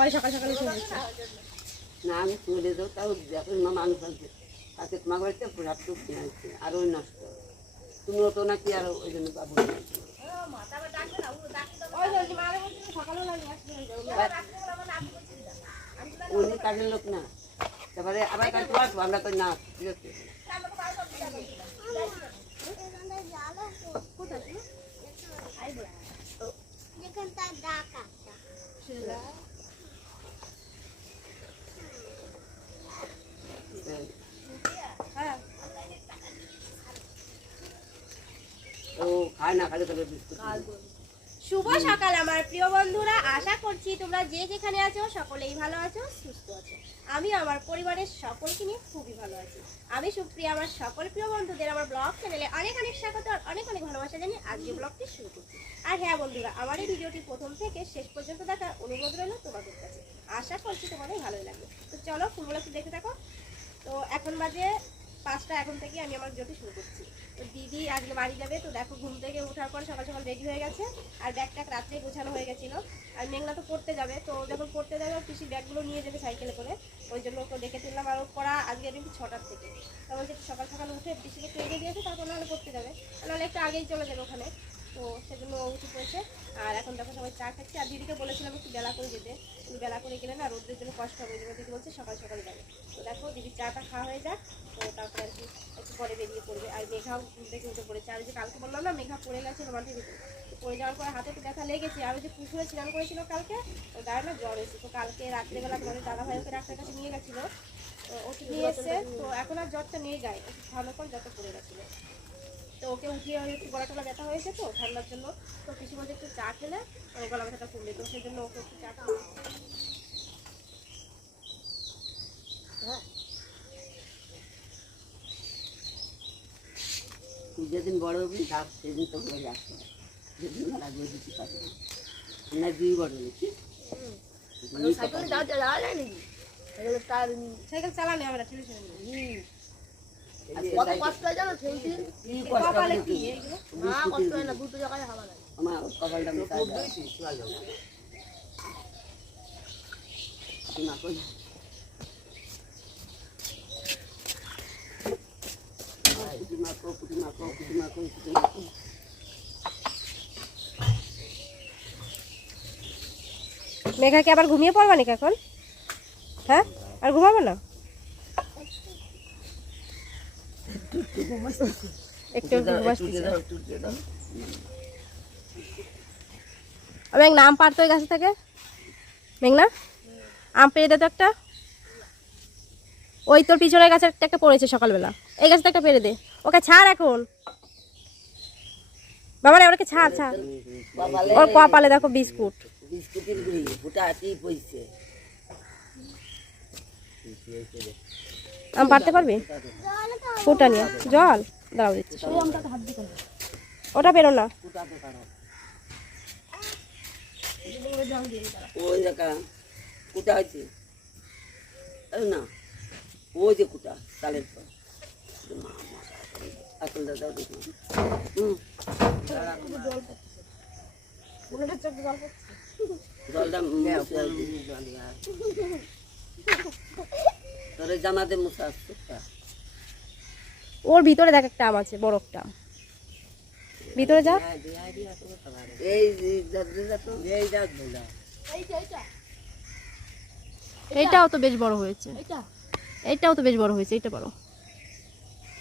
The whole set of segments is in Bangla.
সবাই সকাল সকালে শুনেছে না আমি শুনে দেবো তাও যখন মানুষ আছে তাকে তোমার বাড়িতে রাত কিনে আসছে আর ওই নষ্ট তুমিও তো নাকি আর ওই জন্য বাবু উনি কাজের লোক না তারপরে আবার কাজে আসবো আমরা তো না ঠিক আছে ও খায় না খালি তবে বিস্কুট শুভ সকাল আমার প্রিয় বন্ধুরা, আশা করছি তোমরা যে যেখানে আছো সকলেই ভালো আছো, সুস্থ আছো। আমি আমার পরিবারের সকলকে নিয়ে খুবই ভালো আছি। আমি সুপ্রিয়া, আমার সকল প্রিয় বন্ধুদের আমার ব্লগ চ্যানেলে অনেক অনেক স্বাগত আর অনেক অনেক ভালোবাসা জানিয়ে আজকে ব্লগটি শুরু করছি। আর হ্যাঁ বন্ধুরা, আমার এই ভিডিওটি প্রথম থেকে শেষ পর্যন্ত দেখার অনুরোধ রইল তোমাদের কাছে। আশা করছি তোমাদের ভালোই লাগবে। তো চলো ফুলগুলো একটু দেখে থাকো। তো এখন বাজে 5টা, এখন থেকে আমি আমার ভিডিওটি শুরু করছি। তো দিদি আজকে বাড়ি যাবে, তো দেখো ঘুম থেকে ওঠার পর সকাল সকাল রেডি হয়ে গেছে আর ব্যাগটা রাত্রেই গোছানো হয়ে গেছিলো। আর মেঘনা তো পড়তে যাবে, তো যখন পড়তে যাবে পিসি ব্যাগগুলো নিয়ে যাবে সাইকেলে করে, ওই জন্য ওকে ডেকে তুললাম। আর পড়া আজকে কিন্তু 6টার থেকে, তো বলছে সকাল সকাল উঠে পিসিকে একটু এগিয়ে দিয়েছে, তারপর নাহলে পড়তে যাবে, নাহলে একটু আগেই চলে যাবে ওখানে। তো সেজন্য ও উঠে পড়েছে। আর এখন দেখো সবাই চা খাচ্ছে। আর দিদিকে বলেছিলাম একটু বেলা করে যেতে, কিন্তু বেলা করে গেলে না রোদের জন্য কষ্ট হবে, ওই জন্য দিদি বলছে সকাল সকাল যাবে। তো দেখো দিদির চাটা খাওয়া হয়ে যাক, তো তারপরে আর কি একটু পরে বেরিয়ে পড়বে। আর মেঘাও ঘুম থেকে উঠে পড়েছে। আর যে কালকে বললাম না মেঘা পড়ে গেছে রোমান্টিক ভিতরে, তো পড়ে যাওয়ার পরে হাতে একটু ব্যথা লেগেছে। আর ওই যে পুকুরে স্নান করেছিল কালকে, তো গায়ে না জ্বর এসেছে। তো কালকে রাত্রেবেলা তোমাদের দাদা ভাই ওকে ডাক্তারের কাছে নিয়ে গেছিলো, তো ওষুধ নিয়ে এসছে। তো এখন আর জ্বরটা নেই গায়ে, ওষুধ খাওয়ানোর পর জ্বরটা পড়ে গেছিলো। তো ওকে উঠিয়ে একটু গলা টলা ব্যথা হয়েছে তো ঠান্ডার জন্য, তো পিসি বলছে একটু চা খেলে গলা ব্যথাটা কমবে, তো সেই জন্য ওকে একটু চা খাওয়া। যেদিন বড় হবি তার সেদিন তো হয়ে আসবে, যেদিন লাগবে দিতে পারবে না দুই বড় হয়েছি। সাইকেল চালালে আমরা টেনশন নেই। কত কষ্ট হয় জানো ঠেলতে? কি কষ্ট হয় কি এইগুলো? না কষ্ট হয় না, দুটো জায়গায় হাওয়া লাগে। আমার কপালটা মিশা দিয়েছি চলো না। না কই মেঘা কি আবার ঘুমিয়ে পড়বা নাকি এখন? হ্যাঁ, আর ঘুমাবো না? একটু আমি এক নাম পারতো ওই গাছ থেকে মেঘনা, আম পেয়ে দে তো একটা। ওই তোর পিছনের গাছের একটা পড়েছে সকালবেলা, এই গাছটা একটা পেরে দে। ওকে ছাড় এখন বাবা, ওকে ছাড় ছাড়। ওর কপালে দেখো বিস্কুট, বিস্কুটের গুড়ি ফুটা আতেই পইছে। আম পারতে পারবি? ফুটা নিয়ে জল দাঁড়াও দিচ্ছি, ওটা বেরো না। ওই দেখা কুটা আছে না, ওই যে কুটা চালের পর আসল দাদাও দেখলাম। জলটা তোর জামাতে মুসা আসছে। ওর ভিতরে দেখ একটা আম আছে, বড় একটা, ভিতরে যা। এইটাও তো বেশ বড় হয়েছে, এইটাও তো বেশ বড় হয়েছে, এইটা পারো,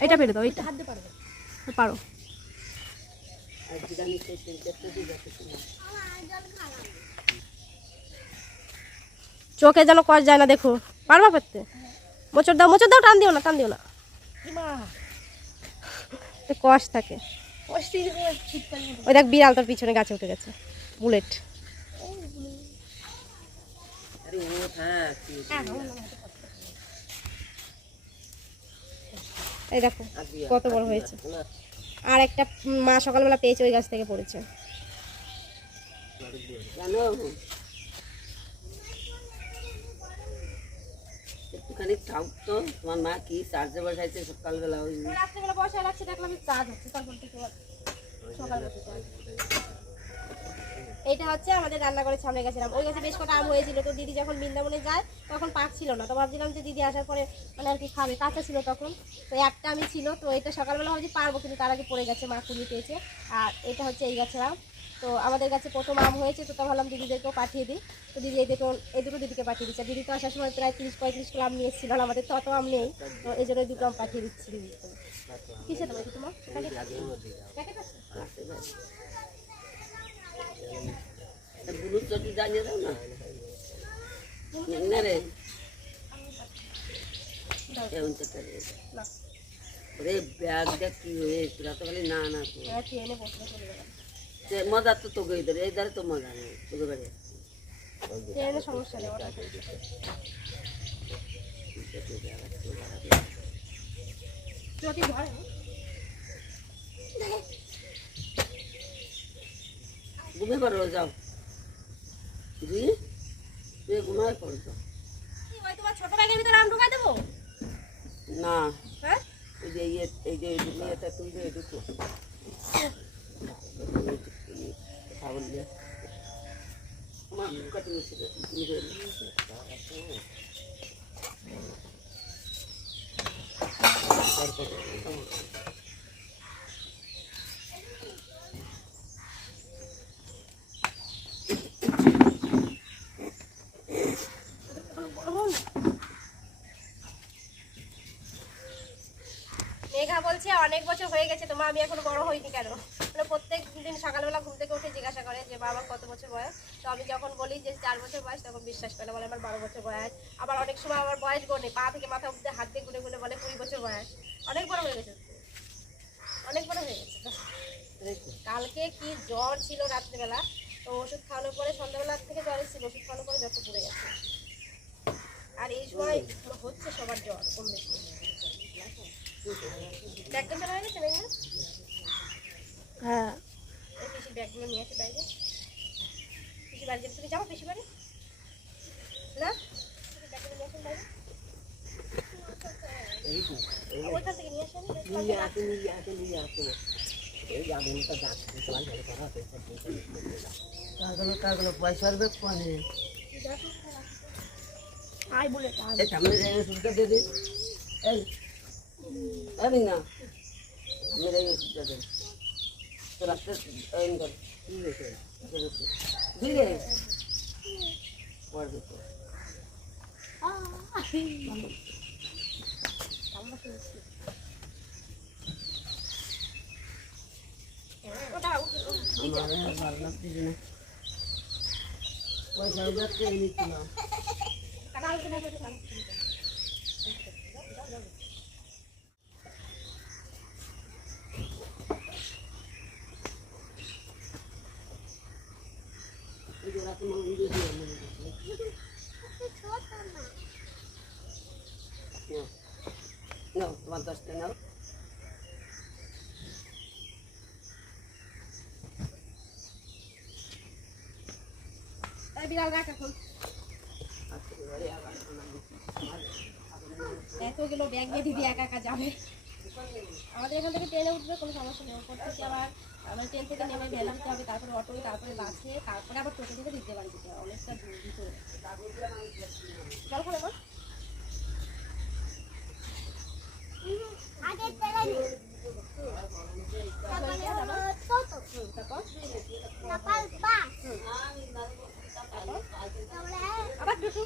এটা পেরে দাও, এইটা পারো। চোখে যেন কষ যায় না, দেখো পারবা পারতে? মোচড় দাও, মোচড় দাও, টান দিও না, টান দিও না, কষ থাকে। ওই দেখ বিড়াল তোর পিছনে গাছে উঠে গেছে, বুলেট। এই দেখো কত বড় হয়েছে। আর একটা মা সকালবেলা পেয়েছে, ওই গাছ থেকে পড়েছে। একটুখানি থাক তো, তোমার মা কি চার্জে বসাইছে সকালবেলা? ওই রাত্রেবেলা বসে লাগছে, দেখলাম চার্জ হচ্ছে, তারপর থেকে সকাল এটা হচ্ছে আমাদের রান্নাঘরের সামনে গেছিলাম, ওই গাছে বেশ কটা আম হয়েছিল। তো দিদি যখন বৃন্দাবনে যায় তখন পাকছিল না, তো ভাবছিলাম যে দিদি আসার পরে মানে আর কি খাবে, কাঁচা ছিল তখন। তো একটা আমি ছিল, তো এটা সকালবেলা ভাবছি পারবো, কিন্তু তার আগে পড়ে গেছে, মা কুড়িয়ে পেয়েছে। আর এটা হচ্ছে এই গাছের আম। তো আমাদের কাছে প্রথম আম হয়েছে, তো ভাবলাম দিদিদেরকেও পাঠিয়ে দিই। তো দিদি এই দুটো দিদিকে পাঠিয়ে দিচ্ছে। দিদি তো আসার সময় প্রায় 30-35 কিলো আম নিয়ে এসেছিল, আর আমাদের তো অত আম নেই, তো এই জন্য দুটো আম পাঠিয়ে দিচ্ছি দিদি। কিসে দেবো এটা তোমার প্যাকেট আছে? বুলুর চটি জানিয়ে দাও না না রে কেমন চটা রে না, রে ব্যাগটা কি হয়েছিল তো খালি না না তো ট্রেনে বসলে চলে যাবে। মজা তো তোকে ইধার এই ধারে তো মজা নেই তোকে বাড়ি ট্রেনে সমস্যা নেই, ওটা যদি ধরে ঘুমে পারো যাও জি তুই ঘুমায় পড়ছো ওই তোমার ছোট ব্যাগের ভিতরে আম ঢুকাই দেবো? না হ্যাঁ, এই যে এটা তুই যে দুটো খাবার দিয়ে আমার কাটি মেঘা বলছে অনেক বছর হয়ে গেছে তোমার, আমি এখনো বড় হইনি কেন? মানে প্রত্যেক দিন সকালবেলা ঘুম থেকে উঠে জিজ্ঞাসা করে যে বাবা কত বছর বয়স। তো আমি যখন বলি যে 4 বছর বয়স, তখন বিশ্বাস করে না, বলে আমার 12 বছর বয়স। আবার অনেক সময় আমার বয়স গোনে, পা থেকে মাথা অব্দি হাত দিয়ে গুনে গুনে বলে 20 বছর বয়স। অনেক বড় হয়ে গেছে, অনেক বড় হয়ে গেছে। কালকে কি জ্বর ছিল রাত্রিবেলা, তো ওষুধ খাওয়ানোর পরে সন্ধ্যাবেলা থেকে জ্বর এসেছিল, ওষুধ খাওয়ানোর পরে জ্বরটা পড়ে গেছে। আর এই সময় হচ্ছে সবার জ্বর কম বেশি। ব্যাগটা চলে হয়ে গেছে ব্যাগ? হ্যাঁ, এই পিসির ব্যাগগুলো নিয়ে আসে বাইরে। পিসি বাড়ি যেতে, তুমি যাবো পিসি বাড়ি না? ব্যাগগুলো নিয়ে আসেন বাইরে, ওইখান থেকে নিয়ে আসেন। পয়সার ব্যাগ পানি আয় বলে সামনে সুবিধা দিয়ে দিন এই না মেরে সুবিধা দেন তো রাস্তা দিলে পড়বে তো পয়সা যাচ্ছে নিচ্ছিলাম নাও তোমার 10টা নাও বিড়াল গাছ এখন এতগুলো ব্যাগ নিয়ে দিদি একা একা যাবে। আমাদের এখান থেকে ট্রেনে উঠবে, কোনো সমস্যা নেই। ওপর থেকে আবার আমার ট্রেন থেকে নেমে ভ্যানে দিতে হবে, তারপরে অটোয়, তারপরে বাসে, তারপরে আবার টোটো থেকে দিতে বাড়ি যেতে হবে। অনেকটা দূর ভিতরে। জল খাবে বল? আবার দুটো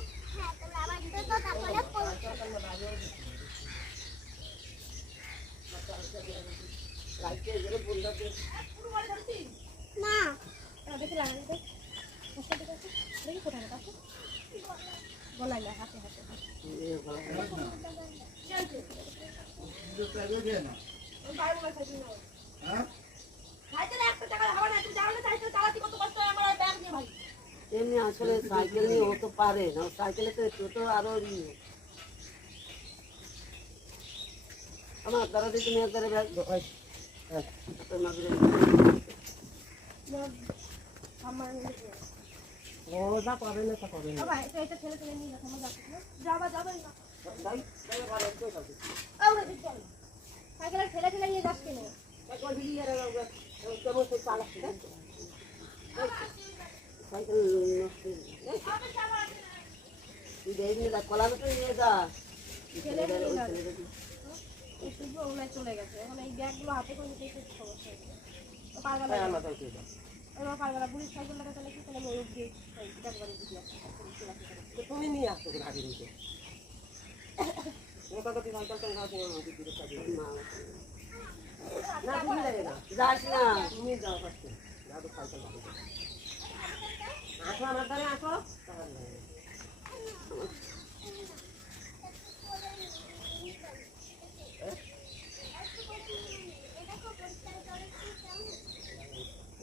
না দেখি লাগাই দে, দেখি কোথায় আছে বলাই না হাতে হাতে এমনি আসলে সাইকেল নিয়ে ও তো পারে না, সাইকেলে তো টোটো আরো আমার দ্বারা দিয়ে তুমি একবারে ব্যাগ ও যা পাবে না তা পাবে না এটা ছেলে ছেলে নিয়ে যাবা যাবে না, সাইকেলে ঠেলে ঠেলে নিয়ে যাস কিনে। সাইকেল নষ্ট হয়ে গেছে। তুই দেখবি না কলা তো নিয়ে যা ছেলেদের ওই ছেলেদের এই শুভ ওগুলাই চলে গেছে, এখন এই ব্যাগগুলো হাতে করে নিতে একটু সমস্যা হয়েছে। তো পারবে না, ওরা পারবে না, বুড়ির সাইকেলটাকে তাহলে কি তাহলে মেরুক দিয়ে একবারে দিদি আসে তুমি নিয়ে আসতো আগে নিতে ওটা তো সাইকেল তো না তোমার দিদি মা না তুমি যাবে না যাস না তুমি যাও ফার্স্টে যাও তো সাইকেল আসো আমার দ্বারে আসো তাহলে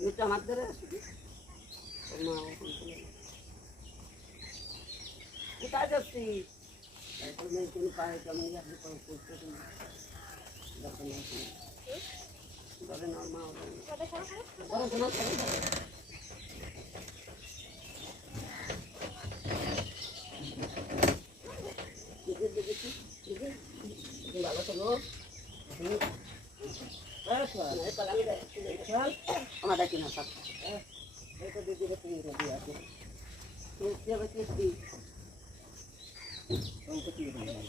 এটা আমার ধরে আসবি মা ওখান থেকে কোথায় যাচ্ছি সাইকেল নেই কোনো পায়ে কেমন আপনি করতে ধরে না মা পড়াশোনা করে ভালো থাকো আমাদের কিনা থাকো এটা দিদিকে তুমি রেডি আছে তোমাকে কি বলবো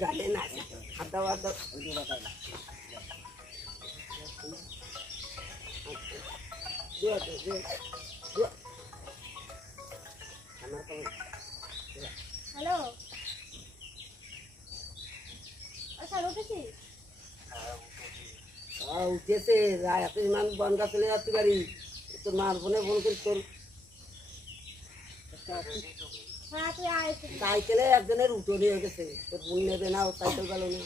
জানে না আদা আদা হ্যালো, আচ্ছা উঠেছি। উঠেছে এত ইমান বনগা চলে যাচ্ছি বাড়ি তোর মার ফোনে ফোন করি তোর হ্যাঁ তুই আয় একটু। সাইকেলে একজনের উঠোনি হয়ে গেছে তোর বোন নেবে না ও সাইকেল গেল না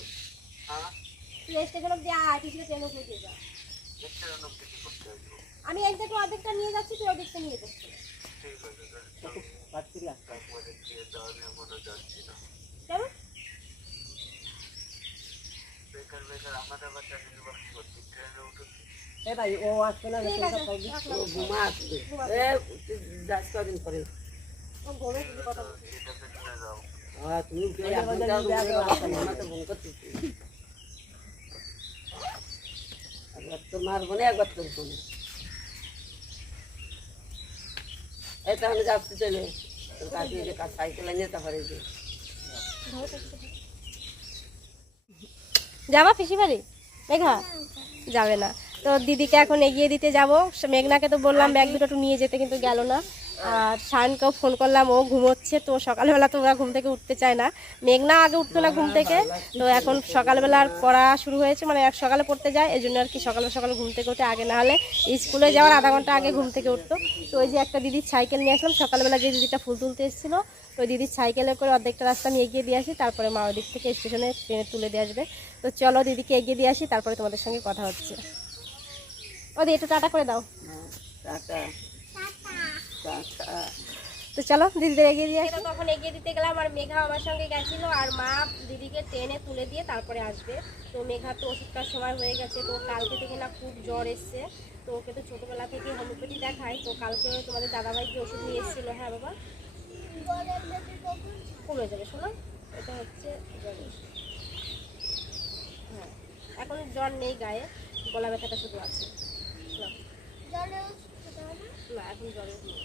তুই স্টেশন অব্দি আয়, টিসিকে ট্রেন অব্দি দিয়ে যা। আমি এক থেকে অর্ধেকটা নিয়ে যাচ্ছি, তুই অর্ধেকটা নিয়ে যাচ্ছি। পাচ্ছি না কেমন? এ ভাই ও আসবে না ঠিক আছে, রাখলাম। ও ঘুমা আসবে যাস কদিন পরে ও ঘুমে যদি কথা বলছি। তুমি উঠে এখন যাও ঘুমাতে ফোন করতেছি একবার তোর মার ফোনে একবার তোর ফোনে এই তাহলে যাচ্ছি চলে তোর কাছে যে সাইকেল এনে তারপরে যে যাবা পিসি বাড়ি? মেঘা যাবে না, তো দিদিকে এখন এগিয়ে দিতে যাব। মেঘনাকে তো বললাম ব্যাগ দুটো একটু নিয়ে যেতে, কিন্তু গেল না। আর শানকেও ফোন করলাম, ও ঘুমোচ্ছে, তো সকালবেলা তো ওরা ঘুম থেকে উঠতে চায় না। মেঘনা আগে উঠতো না ঘুম থেকে, তো এখন সকালবেলা আর পড়া শুরু হয়েছে, মানে এক সকালে পড়তে যায়, এই জন্য আর কি সকাল সকালে ঘুম থেকে উঠে, আগে না হলে স্কুলে যাওয়ার আধা ঘন্টা আগে ঘুম থেকে উঠতো। তো ওই যে একটা দিদির সাইকেল নিয়ে আসলাম সকালবেলা, যে দিদিটা ফুল তুলতে এসেছিলো, তো ওই দিদির সাইকেলে করে অর্ধেকটা রাস্তা আমি এগিয়ে দিয়ে আসি, তারপরে মা ওই দিক থেকে স্টেশনে ট্রেনে তুলে দিয়ে আসবে। তো চলো দিদিকে এগিয়ে দিয়ে আসি, তারপরে তোমাদের সঙ্গে কথা হচ্ছে। ও দি একটু টাটা করে দাও। টাটা টাটা তো চলো দিদিদের এগিয়ে দিয়ে আসি। তখন এগিয়ে দিতে গেলাম, আর মেঘা আমার সঙ্গে গেছিলো, আর মা দিদিকে ট্রেনে তুলে দিয়ে তারপরে আসবে। তো মেঘা তো ওষুধটার সময় হয়ে গেছে, তো কালকে থেকে না খুব জ্বর এসছে, তো ওকে তো ছোটোবেলা থেকে হোমিওপ্যাথি দেখায়, তো কালকে তোমাদের দাদাভাই কি ওষুধ নিয়ে এসেছিলো। হ্যাঁ বাবা, কমে যাবে শোনো, এটা হচ্ছে জ্বরের ওষুধ। হ্যাঁ এখন জ্বর নেই গায়ে, গলা ব্যথাটা শুধু আছে। না এখন জ্বরের নেই,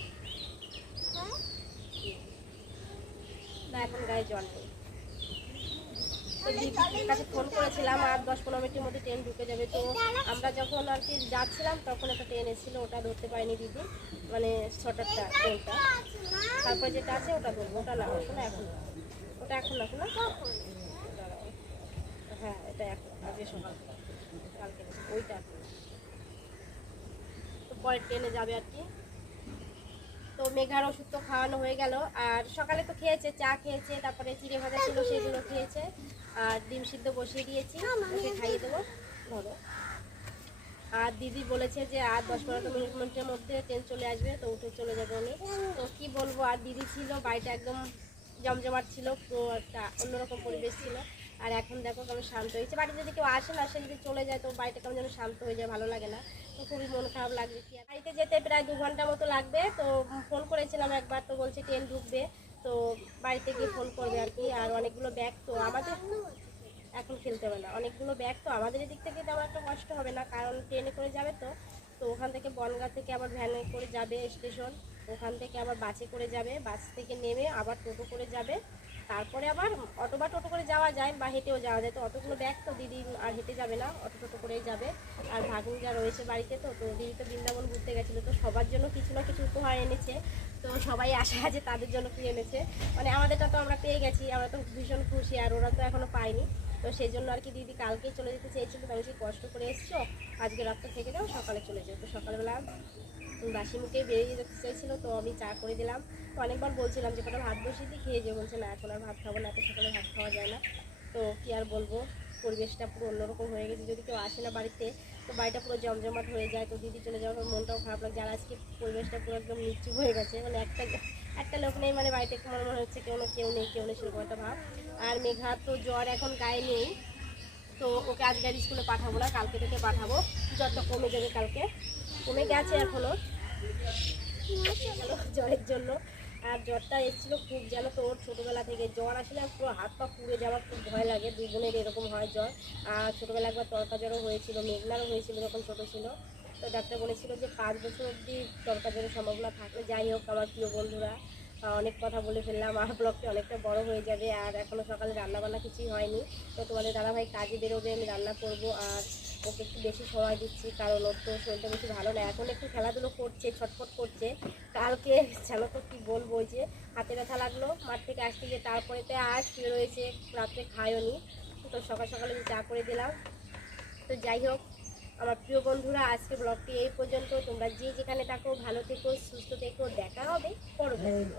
না এখন গায়ে জ্বর নেই। তো দিদির কাছে ফোন করেছিলাম, আর 10-15 মিনিটের মধ্যে ট্রেন ঢুকে যাবে। তো আমরা যখন আর কি যাচ্ছিলাম তখন একটা ট্রেন এসেছিলো, ওটা ধরতে পারিনি দিদি, মানে ছটারটা ট্রেনটা, তারপরে যেটা আছে ওটা ধরবো। ওটা না শোনা এখন না, ওটা এখন না শোনা, হ্যাঁ এটা এখন আজকে সকাল কালকে ওইটা এখন, তো পরের ট্রেনে যাবে আর কি। তো মেঘার ওষুধ তো খাওয়ানো হয়ে গেল, আর সকালে তো খেয়েছে, চা খেয়েছে, তারপরে চিড়ে ভাজা ছিল সেগুলো খেয়েছে, আর ডিম সিদ্ধ বসিয়ে দিয়েছি, ওকে খাইয়ে দেবো ধরো। আর দিদি বলেছে যে আর 10-15 মিনিটের মধ্যে ট্রেন চলে আসবে, তো উঠে চলে যাবে উনি। তো কি বলবো, আর দিদি ছিল বাড়িটা একদম জমজমাট ছিল, পুরো একটা অন্যরকম পরিবেশ ছিল। আর এখন দেখো কেমন শান্ত হয়েছে। বাড়িতে যদি কেউ আসে না, সে যদি চলে যায় তো বাড়িটা কেমন যেন শান্ত হয়ে যায়, ভালো লাগে না, তো খুবই মন খারাপ লাগবে। কি বাড়িতে যেতে প্রায় 2 ঘন্টা মতো লাগবে। তো ফোন করেছিলাম একবার, তো বলছে ট্রেন ঢুকবে, তো বাড়িতে গিয়ে ফোন করবে আর কি। আর অনেকগুলো ব্যাগ তো আমাদের এখন ফেলতে হবে না। অনেকগুলো ব্যাগ তো আমাদের এদিক থেকে তেমন একটা কষ্ট হবে না, কারণ ট্রেনে করে যাবে তো। তো ওখান থেকে বনগাঁ থেকে আবার ভ্যানে করে যাবে স্টেশন, ওখান থেকে আবার বাসে করে যাবে, বাস থেকে নেমে আবার টোটো করে যাবে, তারপরে আবার অটো বা টোটো করে যাওয়া যায় বা হেঁটেও যাওয়া যায়। তো অতগুলো ব্যাগ তো দিদি আর হেঁটে যাবে না, অটো টোটো করেই যাবে। আর ভাগ্নি যা রয়েছে বাড়িতে, তো তো দিদি তো বৃন্দাবন ঘুরতে গেছিলো, তো সবার জন্য কিছু না কিছু উপহার এনেছে। তো সবাই আশা আছে তাদের জন্য কী এনেছে, মানে আমাদেরটা তো আমরা পেয়ে গেছি, আমরা তো ভীষণ খুশি, আর ওরা তো এখনও পায়নি। তো সেই জন্য আর কি দিদি কালকেই চলে যেতে চেয়েছিলো, তো আমি সেই কষ্ট করে এসছো, আজকে রাতটা থেকে যাও, সকালে চলে যাও। তো সকালবেলা বাসি মুখেই বেরিয়ে যেতে চাইছিলো, তো আমি চা করে দিলাম। তো অনেকবার বলছিলাম যে কটা ভাত বসিয়ে দিই, খেয়ে যে বলছে না এখন আর ভাত খাবো না, এত সকালে ভাত খাওয়া যায় না। তো কী আর বলবো, পরিবেশটা পুরো অন্যরকম হয়ে গেছে। যদি কেউ আসে না বাড়িতে, তো বাড়িটা পুরো জমজমাট হয়ে যায়। তো দিদি চলে যাওয়ার পর মনটাও খারাপ লাগছে। আর আজকে পরিবেশটা পুরো একদম নিচু হয়ে গেছে, মানে একটা লোক নেই, মানে বাড়িতে মনে মনে হচ্ছে কেউ নেই সেরকম একটা ভাব। আর মেঘা তো জ্বর এখন গায়ে নেই, তো ওকে আজকে আর স্কুলে পাঠাবো না, কালকে থেকে পাঠাবো, জ্বরটা কমে যাবে, কালকে কমে গেছে এখনও জ্বরের জন্য। আর জ্বরটা এসেছিলো খুব, জানো তো ওর ছোটোবেলা থেকে জ্বর আসলে পুরো হাত পা পুড়ে যাওয়ার খুব ভয় লাগে, দুজনের এরকম হয় জ্বর। আর ছোটোবেলা একবার তরকা জ্বরও হয়েছিল, মেঘনারও হয়েছিল যখন ছোটো ছিল। তো ডাক্তার বলেছিল যে 5 বছর অবধি তরকা জ্বরের সম্ভাবনা থাকে। যাই হোক আমার প্রিয় বন্ধুরা, অনেক কথা বলে ফেললাম, আর ব্লগটি অনেকটা বড় হয়ে যাবে। আর এখনও সকালে রান্নাবান্না কিছুই হয়নি, তো তোমাদের দাদাভাই কাজে বেরোবে, আমি রান্না করব। আর ওকে একটু বেশি সময় দিচ্ছি, কারণ ওর তো শরীরটা বেশি ভালো না, এখন একটু খেলাধুলো করছে, ছটফট করছে। কালকে জানো তো কী বলবো, ওই যে হাতে ব্যথা লাগলো মাঠ থেকে আসতে গিয়ে, তারপরেতে আর শুয়ে রয়েছে, রাত্রে খায়ওনি। তো সকাল সকালে চা করে দিলাম। তো যাই হোক আমার প্রিয় বন্ধুরা, আজকে ব্লগটি এই পর্যন্ত। তোমরা যে যেখানে থাকো ভালো থেকো, সুস্থ থেকো, দেখা হবে পরবর্তী।